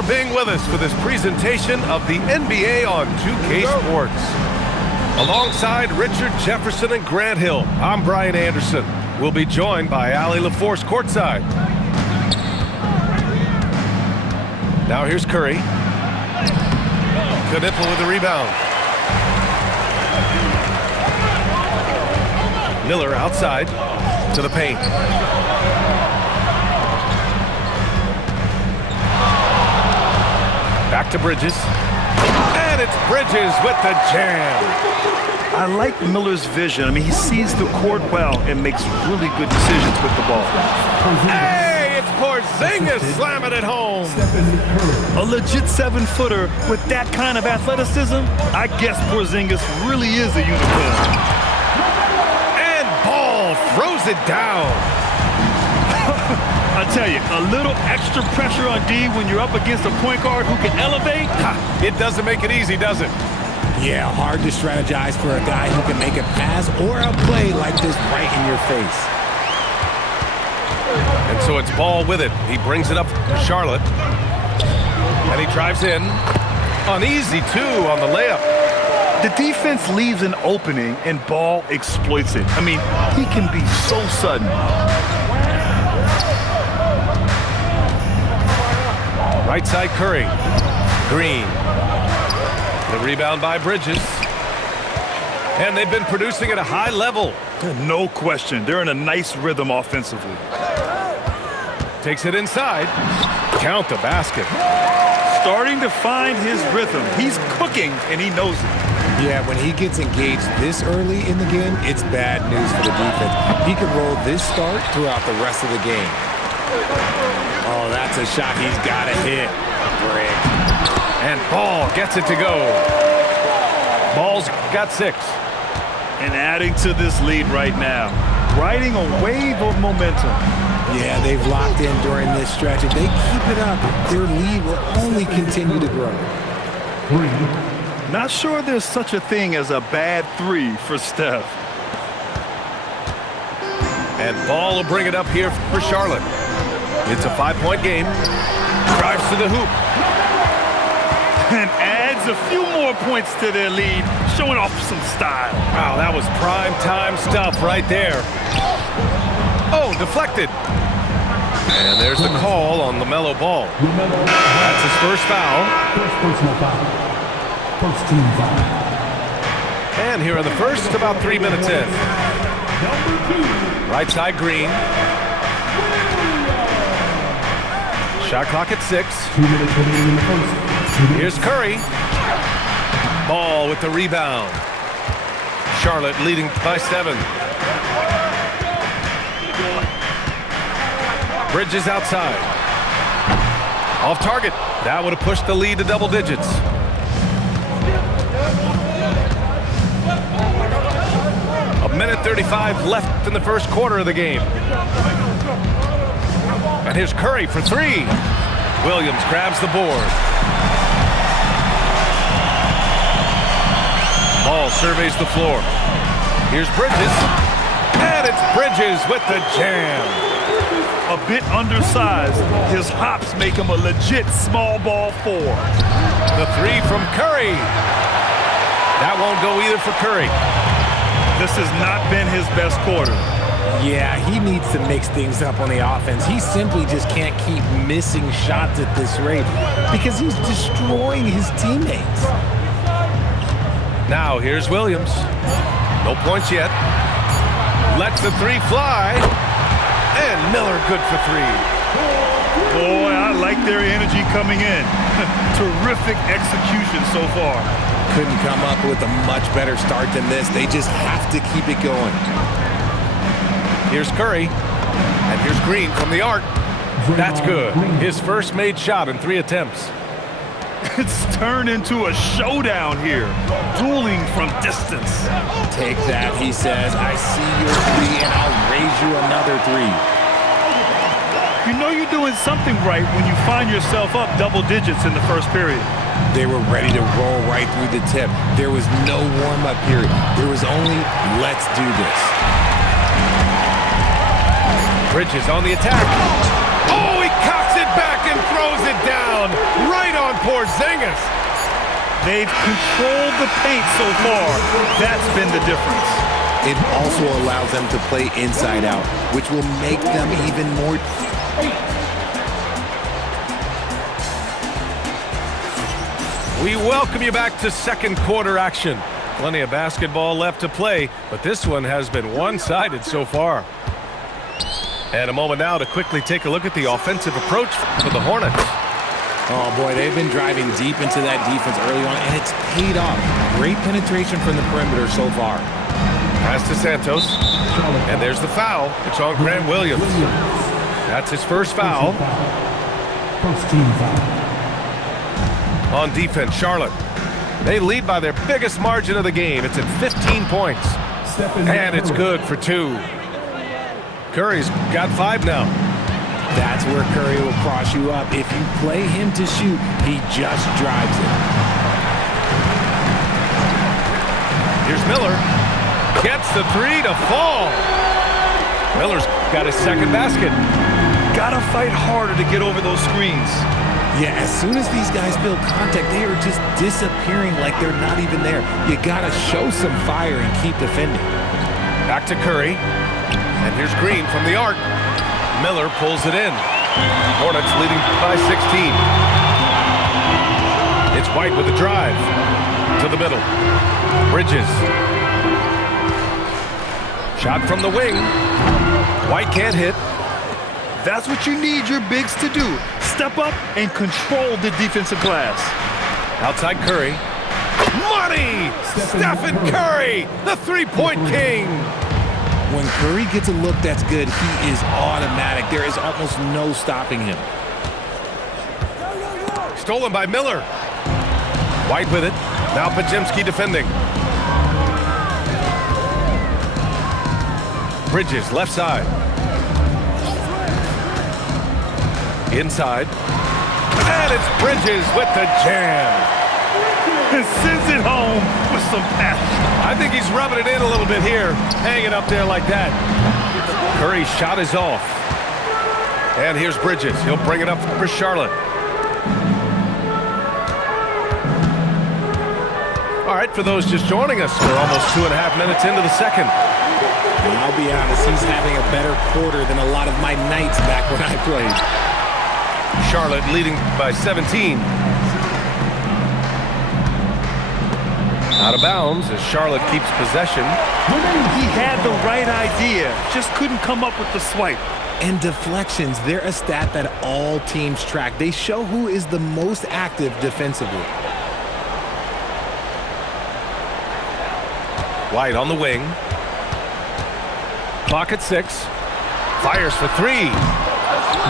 for being with us for this presentation of the NBA on 2K Sports. Alongside Richard Jefferson and Grant Hill, I'm Brian Anderson. We'll be joined by Allie LaForce courtside. Now here's Curry. Knipple with the rebound. Miller outside to the paint. Back to Bridges. And it's Bridges with the jam. I like Miller's vision. I mean, he sees the court well and makes really good decisions with the ball. Hey, it's Porzingis slamming it home. A legit 7-footer with that kind of athleticism, I guess Porzingis really is a unicorn. And Ball throws it down. I tell you, a little extra pressure on D when you're up against a point guard who can elevate. It doesn't make it easy, does it? Yeah, hard to strategize for a guy who can make a pass or a play like this right in your face. And so it's Ball with it. He brings it up for Charlotte. And he drives in. An easy two on the layup. The defense leaves an opening and Ball exploits it. I mean, he can be so sudden. Right side Curry. Green. The rebound by Bridges. And they've been producing at a high level. No question. They're in a nice rhythm offensively. Takes it inside. Count the basket. Starting to find his rhythm. He's cooking, and he knows it. Yeah, when he gets engaged this early in the game, it's bad news for the defense. He could roll this start throughout the rest of the game. Oh, that's a shot he's got to hit. Brick. And Ball gets it to go. Ball's got 6. And adding to this lead right now. Riding a wave of momentum. Yeah, they've locked in during this stretch. If they keep it up, their lead will only continue to grow. Not sure there's such a thing as a bad 3 for Steph. And Ball will bring it up here for Charlotte. It's a 5-point game. Drives to the hoop. And adds a few more points to their lead, showing off some style. Wow, that was prime time stuff right there. Oh, deflected. And there's the call on LaMelo Ball. That's his first foul. First personal foul. First team foul. And here are the first, about 3 minutes in. Right side Green. Shot clock at 6. 2 minutes remaining in the first. Here's Curry. Ball with the rebound. Charlotte leading by 7. Bridges outside. Off target. That would have pushed the lead to double digits. A minute 35 left in the first quarter of the game. And here's Curry for 3. Williams grabs the board. Ball surveys the floor. Here's Bridges. And it's Bridges with the jam. A bit undersized, his hops make him a legit small ball 4. The 3 from Curry. That won't go either for Curry. This has not been his best quarter. Yeah, he needs to mix things up on the offense. He simply just can't keep missing shots at this rate because he's destroying his teammates. Now here's Williams. No points yet. Lets the 3 fly. And Miller good for 3. Boy, I like their energy coming in. Terrific execution so far. Couldn't come up with a much better start than this. They just have to keep it going. Here's Curry. And here's Green from the arc. That's good. His first made shot in 3 attempts. It's turned into a showdown here. Dueling from distance. Take that, he says. I see your 3 and I'll raise you another 3. You know you're doing something right when you find yourself up double digits in the first period. They were ready to roll right through the tip. There was no warm-up period. There was only, let's do this. Bridges on the attack. Oh, he cocks it back and throws it down. Porzingis. They've controlled the paint so far. That's been the difference. It also allows them to play inside out, which will make them even more... We welcome you back to second quarter action. Plenty of basketball left to play, but this one has been one-sided so far. And a moment now to quickly take a look at the offensive approach for the Hornets. Oh, boy, they've been driving deep into that defense early on, and it's paid off. Great penetration from the perimeter so far. Pass to Santos, and there's the foul. It's on Grant Williams. That's his first foul. First team foul. On defense, Charlotte. They lead by their biggest margin of the game. It's at 15 points. And it's good for 2. Curry's got 5 now. That's where Curry will cross you up. If you play him to shoot, he just drives it. Here's Miller. Gets the 3 to fall. Miller's got his second basket. Gotta fight harder to get over those screens. Yeah, as soon as these guys feel contact, they are just disappearing like they're not even there. You gotta show some fire and keep defending. Back to Curry. And here's Green from the arc. Miller pulls it in. Hornets leading by 16. It's White with the drive. To the middle. Bridges. Shot from the wing. White can't hit. That's what you need your bigs to do. Step up and control the defensive glass. Outside Curry. Money! Stephen Curry, the three-point king. When Curry gets a look that's good, he is automatic. There is almost no stopping him. Stolen by Miller. White with it. Now Podziemski defending. Bridges, left side. Inside. And it's Bridges with the jam. And sends it home with some passion. I think he's rubbing it in a little bit here. Hanging up there like that. Curry's shot is off. And here's Bridges. He'll bring it up for Charlotte. All right, for those just joining us, we're almost 2.5 minutes into the second. And I'll be honest, he's having a better quarter than a lot of my nights back when I played. Charlotte leading by 17. Out of bounds as Charlotte keeps possession. He had the right idea, just couldn't come up with the swipe. And deflections, they're a stat that all teams track. They show who is the most active defensively. White on the wing. Clock at 6. Fires for 3.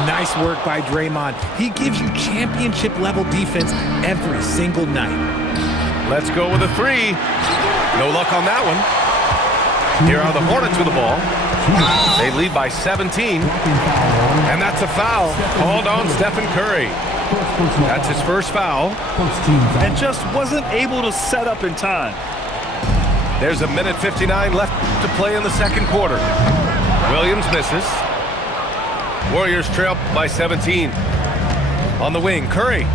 Nice work by Draymond. He gives you championship-level defense every single night. Let's go with a 3. No luck on that one. Here are the Hornets with the ball. They lead by 17. And that's a foul called on Stephen Curry. That's his first foul. And just wasn't able to set up in time. There's 1:59 left to play in the second quarter. Williams misses. Warriors trail by 17. On the wing, Curry.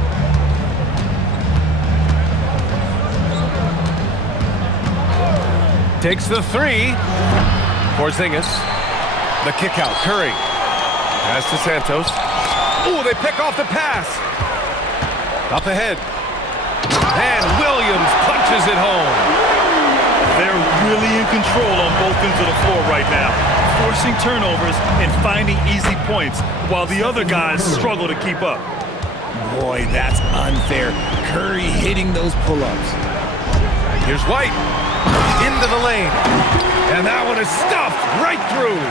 Takes the 3. Porzingis. The kick out, Curry. Pass to Santos. Ooh, they pick off the pass. Up ahead. And Williams punches it home. They're really in control on both ends of the floor right now, forcing turnovers and finding easy points while the other guys struggle to keep up. Boy, that's unfair. Curry hitting those pull-ups. Here's White. Into the lane. And that one is stuffed right through.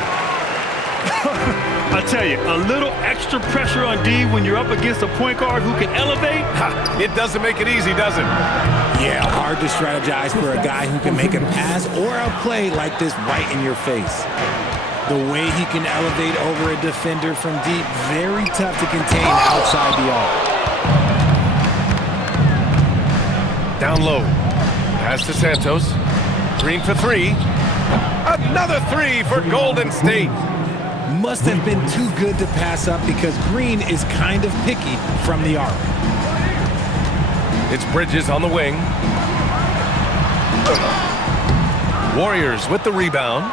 I tell you, a little extra pressure on D when you're up against a point guard who can elevate. It doesn't make it easy, does it? Yeah, hard to strategize for a guy who can make a pass or a play like this right in your face. The way he can elevate over a defender from deep, very tough to contain outside the arc. Down low. Pass to Santos. Green for 3. Another 3 for Golden State. Must have been too good to pass up because Green is kind of picky from the arc. It's Bridges on the wing. Warriors with the rebound.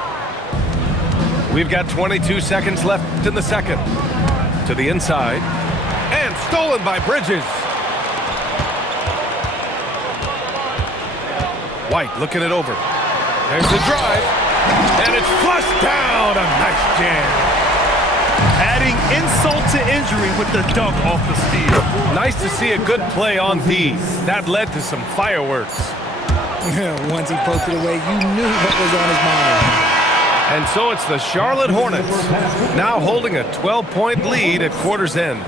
We've got 22 seconds left in the second. To the inside. And stolen by Bridges. White looking it over. There's the drive. And it's flushed down. A nice jam. Adding insult to injury with the dunk off the steal. Nice to see a good play on D. That led to some fireworks. Once he poked it away, you knew what was on his mind. And so it's the Charlotte Hornets, now holding a 12-point lead at quarter's end.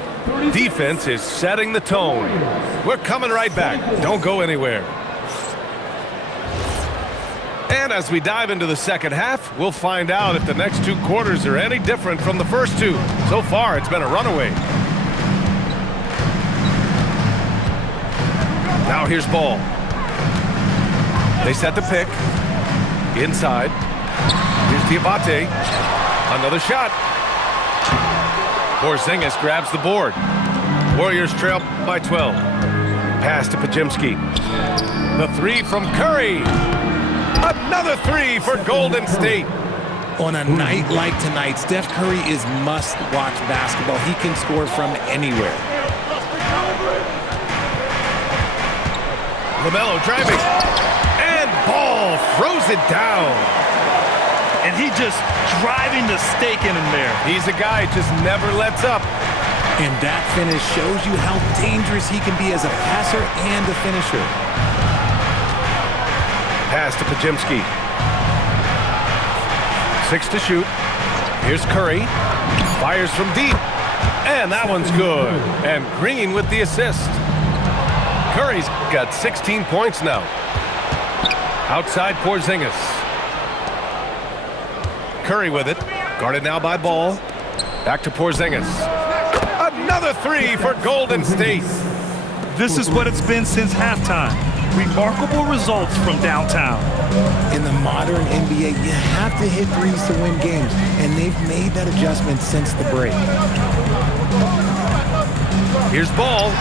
Defense is setting the tone. We're coming right back. Don't go anywhere. And as we dive into the second half, we'll find out if the next two quarters are any different from the first two. So far, it's been a runaway. Now here's Ball. They set the pick. Inside. Here's Diabate. Another shot. Porzingis grabs the board. Warriors trail by 12. Pass to Podziemski. The three from Curry. Another three for Golden State. On a night like tonight, Steph Curry is must-watch basketball. He can score from anywhere. LaMelo driving. And Ball throws it down. And he just driving the stake in him there. He's a guy who just never lets up. And that finish shows you how dangerous he can be as a passer and a finisher. Pass to Podziemski. 6 to shoot. Here's Curry. Fires from deep. And that one's good. And Green with the assist. Curry's got 16 points now. Outside Porzingis. Curry with it. Guarded now by Ball. Back to Porzingis. Another three for Golden State. This is what it's been since halftime. Remarkable results from downtown. In the modern NBA, you have to hit threes to win games, and they've made that adjustment since the break. Here's Ball.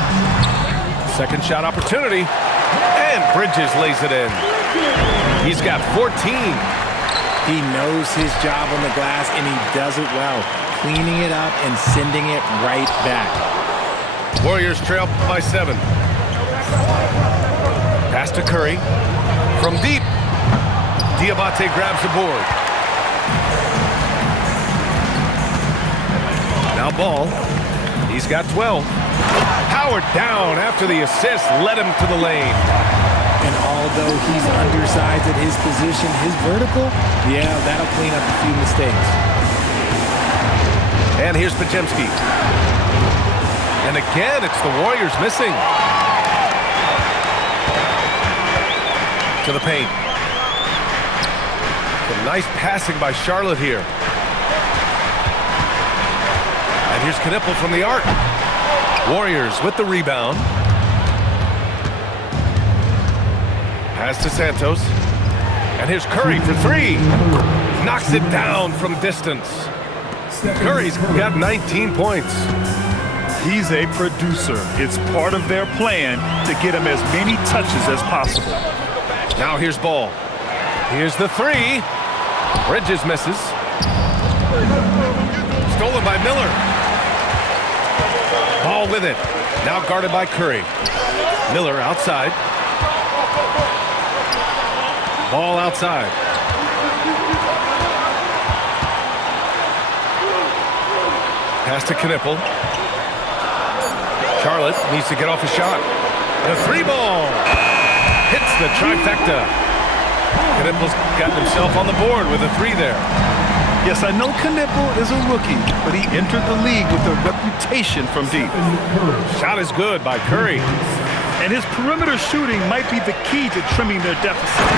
Second shot opportunity. And Bridges lays it in. He's got 14. He knows his job on the glass, and he does it well, cleaning it up and sending it right back. Warriors trail by 7. Pass to Curry. From deep. Diabate grabs the board. Now Ball. He's got 12. Howard down after the assist led him to the lane. And although he's undersized at his position, his vertical, yeah, that'll clean up a few mistakes. And here's Podziemski. And again, it's the Warriors missing. To the paint. Some nice passing by Charlotte here. And here's Knipple from the arc. Warriors with the rebound. Pass to Santos. And here's Curry for three. Knocks it down from distance. Curry's got 19 points. He's a producer. It's part of their plan to get him as many touches as possible. Now here's Ball. Here's the three. Bridges misses. Stolen by Miller. Ball with it. Now guarded by Curry. Miller outside. Ball outside. Pass to Knipple. Charlotte needs to get off a shot. The three ball hits the trifecta. Knipple's got himself on the board with a three there. Yes, I know Knipple is a rookie, but he entered the league with a reputation from deep. Shot is good by Curry. And his perimeter shooting might be the key to trimming their deficit.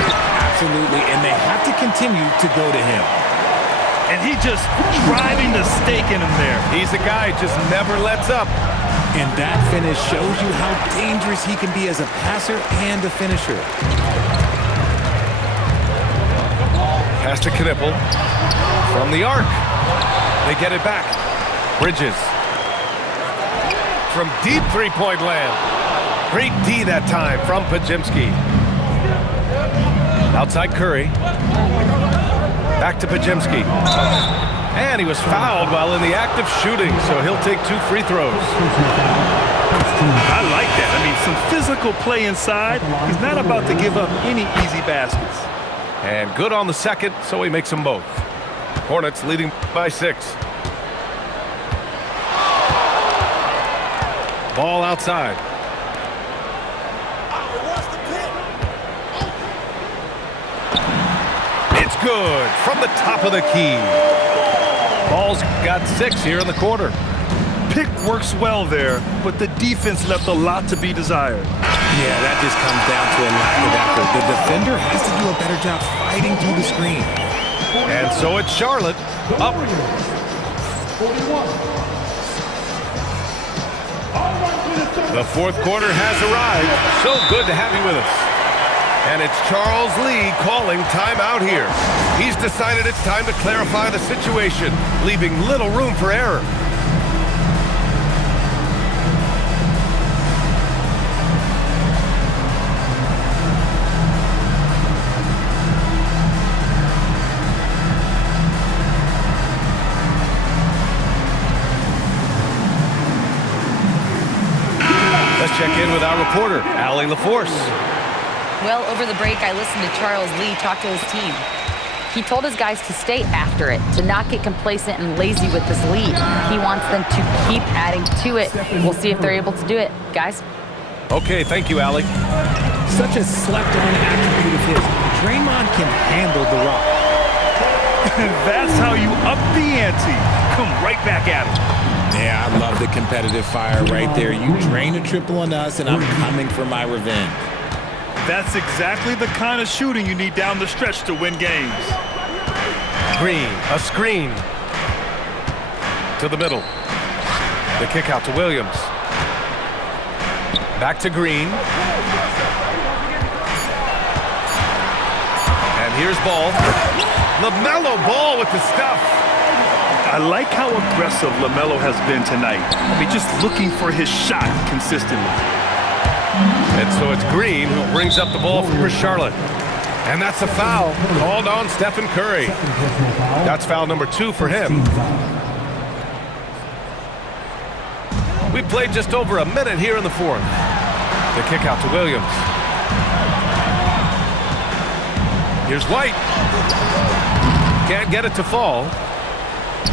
Absolutely, and they have to continue to go to him. And he just driving the stake in him there. He's a guy who just never lets up. And that finish shows you how dangerous he can be as a passer and a finisher. Pass to Knipple. From the arc. They get it back. Bridges. From deep three-point land. Great D that time from Podziemski. Outside Curry. Back to Podziemski. And he was fouled while in the act of shooting, so he'll take 2 free throws. I like that. I mean, some physical play inside. He's not about to give up any easy baskets. And good on the second, so he makes them both. Hornets leading by 6. Ball outside. It's good from the top of the key. Ball's got 6 here in the quarter. Pick works well there, but the defense left a lot to be desired. Yeah, that just comes down to a lack of effort. The defender has to do a better job fighting through the screen. And so it's Charlotte up. The fourth quarter has arrived. So good to have you with us. And it's Charles Lee calling timeout here. He's decided it's time to clarify the situation, leaving little room for error. Let's check in with our reporter, Allie LaForce. Well, over the break, I listened to Charles Lee talk to his team. He told his guys to stay after it, to not get complacent and lazy with this lead. He wants them to keep adding to it. We'll see if they're able to do it. Guys? Okay, thank you, Allie. Such a slept-on attribute of his. Draymond can handle the rock. That's how you up the ante. Come right back at him. Yeah, I love the competitive fire right there. You drain a triple on us, and I'm coming for my revenge. That's exactly the kind of shooting you need down the stretch to win games. Green, a screen. To the middle. The kick out to Williams. Back to Green. And here's Ball. LaMelo Ball with the stuff. I like how aggressive LaMelo has been tonight. I mean, just looking for his shot consistently. And so it's Green who brings up the ball for Charlotte. And that's a foul called on Stephen Curry. That's foul number 2 for him. We played just over a minute here in the fourth. The kick out to Williams. Here's White. Can't get it to fall.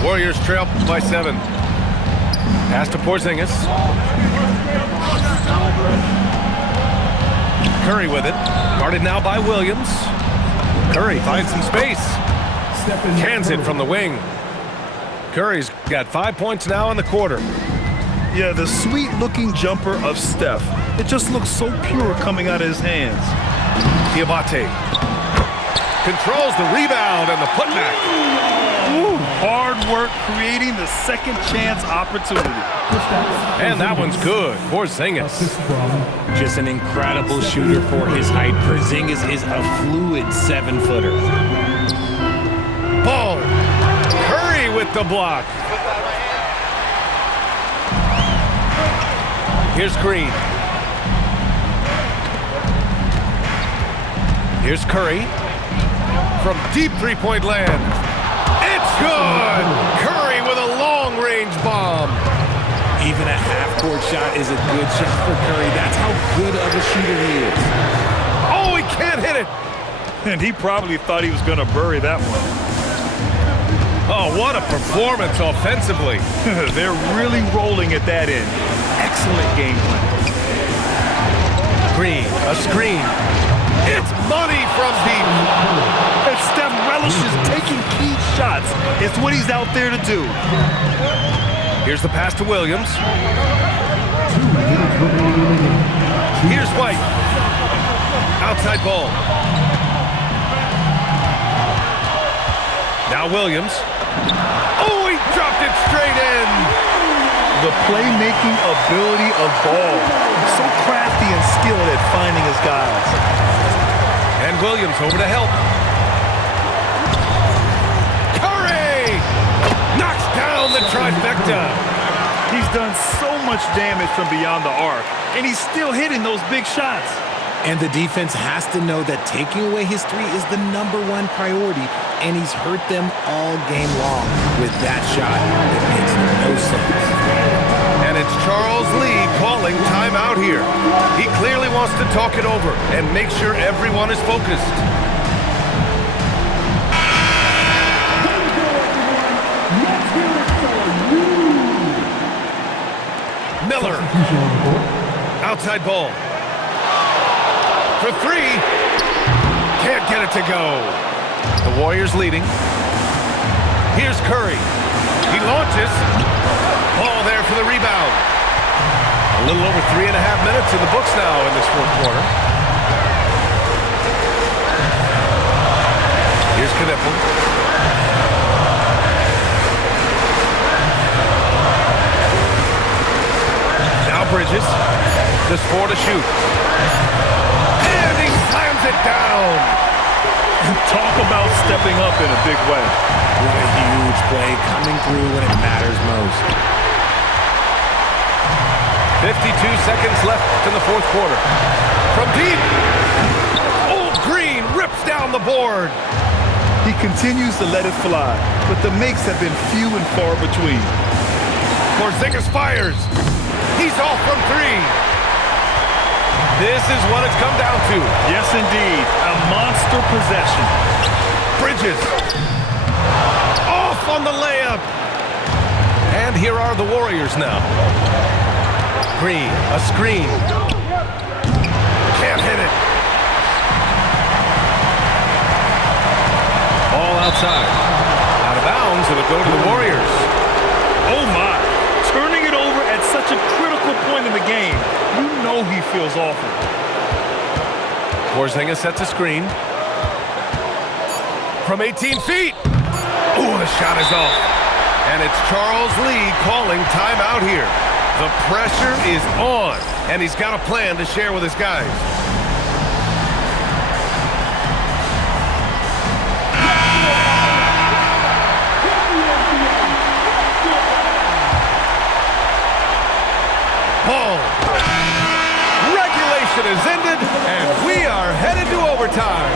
Warriors trail by 7. Pass to Porzingis. Curry with it. Guarded now by Williams. Curry finds some space. Cans it from the wing. Curry's got 5 points now in the quarter. Yeah, the sweet-looking jumper of Steph. It just looks so pure coming out of his hands. Diabate controls the rebound and the putback. Ooh, hard work creating the second chance opportunity. And that one's good. Porzingis. Just an incredible shooter for his height. Porzingis is a fluid 7-footer. Ball. Curry with the block. Here's Green. Here's Curry. From deep three-point land. It's good! Curry with a long-range bomb. Even a half-court shot is a good shot for Curry. That's how good of a shooter he is. Oh, he can't hit it. And he probably thought he was going to bury that one. Oh, what a performance offensively. They're really rolling at that end. Excellent game plan. Green, a screen. It's money from deep. And Steph relishes taking key shots. It's what he's out there to do. Here's the pass to Williams. Here's White. Outside ball. Now Williams. Oh, he dropped it straight in. The playmaking ability of Ball. So crafty and skilled at finding his guys. And Williams over to help. Curry knocks down the trifecta. He's done so much damage from beyond the arc, and he's still hitting those big shots. And the defense has to know that taking away his three is the #1 priority, and he's hurt them all game long with that shot. It makes no sense. And it's Charles Lee calling timeout here. He clearly wants to talk it over and make sure everyone is focused. Miller. Outside ball. For three. Can't get it to go. The Warriors leading. Here's Curry. He launches. Ball there for the rebound. A little over 3.5 minutes in the books now in this fourth quarter. Here's Knipple. Now Bridges. There's 4 to shoot. And he slams it down. Talk about stepping up in a big way. What a huge play coming through when it matters most. 52 seconds left in the fourth quarter. From deep. Old Green rips down the board. He continues to let it fly, but the makes have been few and far between. Porzingis fires. He's off from three. This is what it's come down to. Yes, indeed. A monster possession. Bridges. Off on the layup. And here are the Warriors now. Green, a screen. Can't hit it. All outside. Out of bounds, it'll go to the Warriors. Oh, my. Turning it over at such a critical point in the game. You know he feels awful. Porzingis sets a screen. From 18 feet. Oh, the shot is off. And it's Charles Lee calling timeout here. The pressure is on, and he's got a plan to share with his guys. Ball. Regulation is ended, and we are headed to overtime.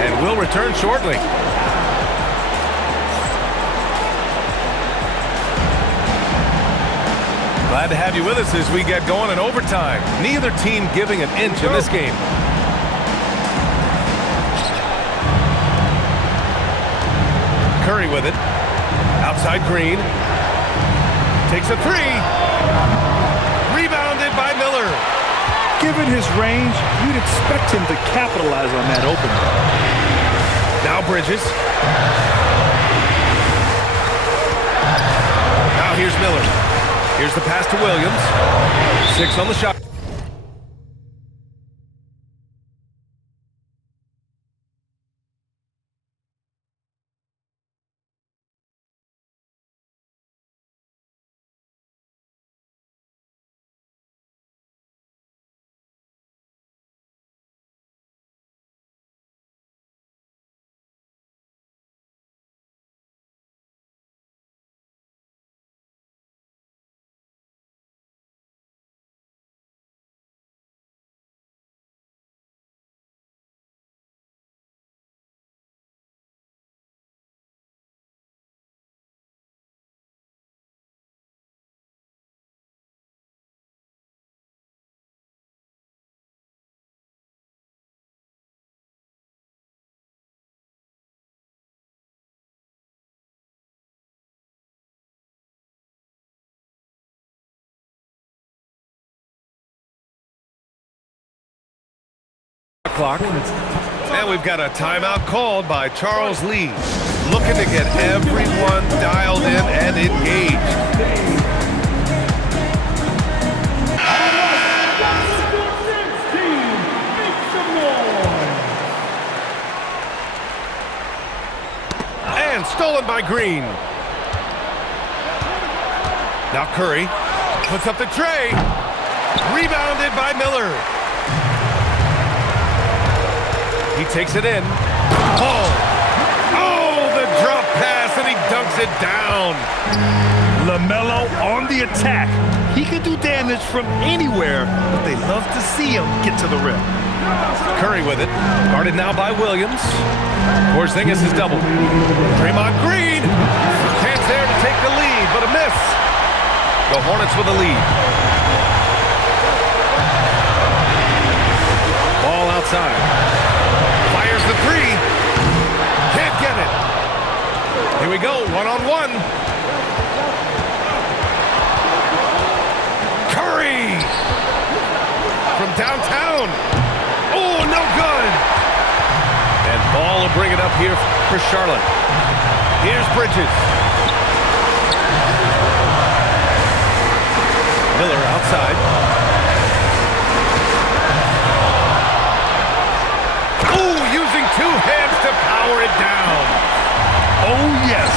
And we'll return shortly. Glad to have you with us as we get going in overtime. Neither team giving an inch in this game. Curry with it. Outside Green. Takes a three. Rebounded by Miller. Given his range, you'd expect him to capitalize on that opening. Now Bridges. Now here's Miller. Here's the pass to Williams. 6 on the shot. Clock. And we've got a timeout called by Charles Lee, looking to get everyone dialed in and engaged. And stolen by Green. Now Curry puts up the tray. Rebounded by Miller. He takes it in. Oh, the drop pass, and he dunks it down. LaMelo on the attack. He can do damage from anywhere, but they love to see him get to the rim. Curry with it. Guarded now by Williams. Porzingis is doubled. Draymond Green. Chance there to take the lead, but a miss. The Hornets with a lead. Ball outside. Fires the three. Can't get it. Here we go, one-on-one. Curry from downtown. Oh, no good. And Ball will bring it up here for Charlotte. Here's Bridges. Miller outside. Oh, using two hands to power it down. Oh, yes.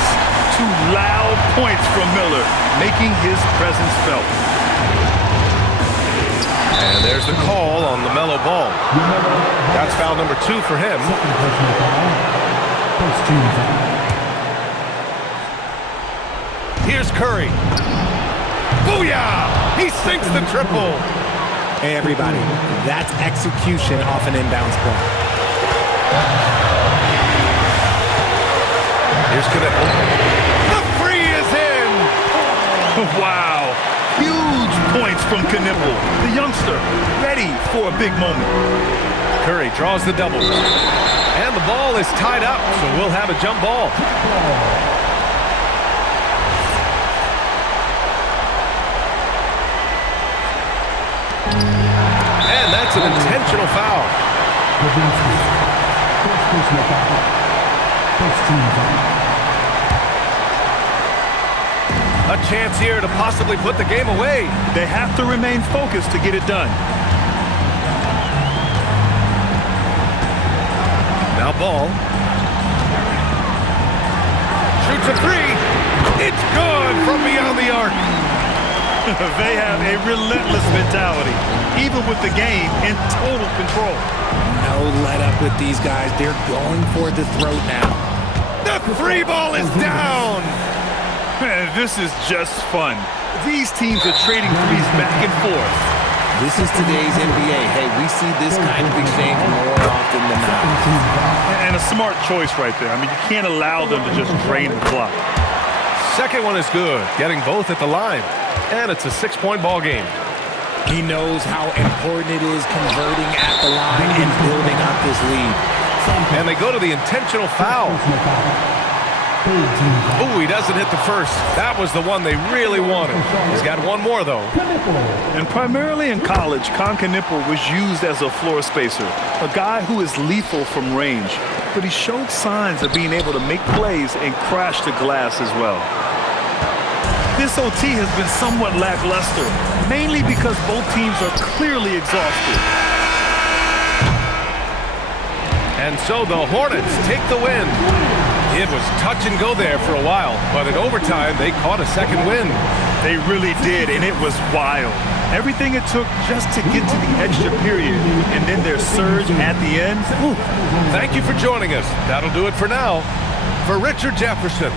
Two loud points from Miller, making his presence felt. And there's the call on LaMelo Ball. That's foul number 2 for him. First team foul. Here's Curry. Booyah! He sinks the triple. Hey, everybody, that's execution off an inbounds play. Here's Knipple. The three is in! Wow. Huge points from Knipple, the youngster, ready for a big moment. Curry draws the double. And the ball is tied up, so we'll have a jump ball. And that's an intentional foul. Levinsky. First personal foul. First team foul. A chance here to possibly put the game away. They have to remain focused to get it done. Now Ball. Shoots a three. It's good from beyond the arc. They have a relentless mentality, even with the game in total control. No let up with these guys. They're going for the throat now. The three ball is down. Man, this is just fun. These teams are trading threes back and forth. This is today's NBA. Hey, we see this kind of exchange more often than not. And a smart choice right there. I mean, you can't allow them to just drain the clock. Second one is good, getting both at the line. And it's a 6-point ball game. He knows how important it is converting at the line and building up this lead. And they go to the intentional foul. Oh, he doesn't hit the first. That was the one they really wanted. He's got one more, though. And primarily in college, Knipple was used as a floor spacer, a guy who is lethal from range. But he showed signs of being able to make plays and crash the glass as well. This OT has been somewhat lackluster, mainly because both teams are clearly exhausted. And so the Hornets take the win. It was touch and go there for a while, but in overtime, they caught a second win. They really did, and it was wild. Everything it took just to get to the extra period, and then their surge at the end. Thank you for joining us. That'll do it for now. For Richard Jefferson,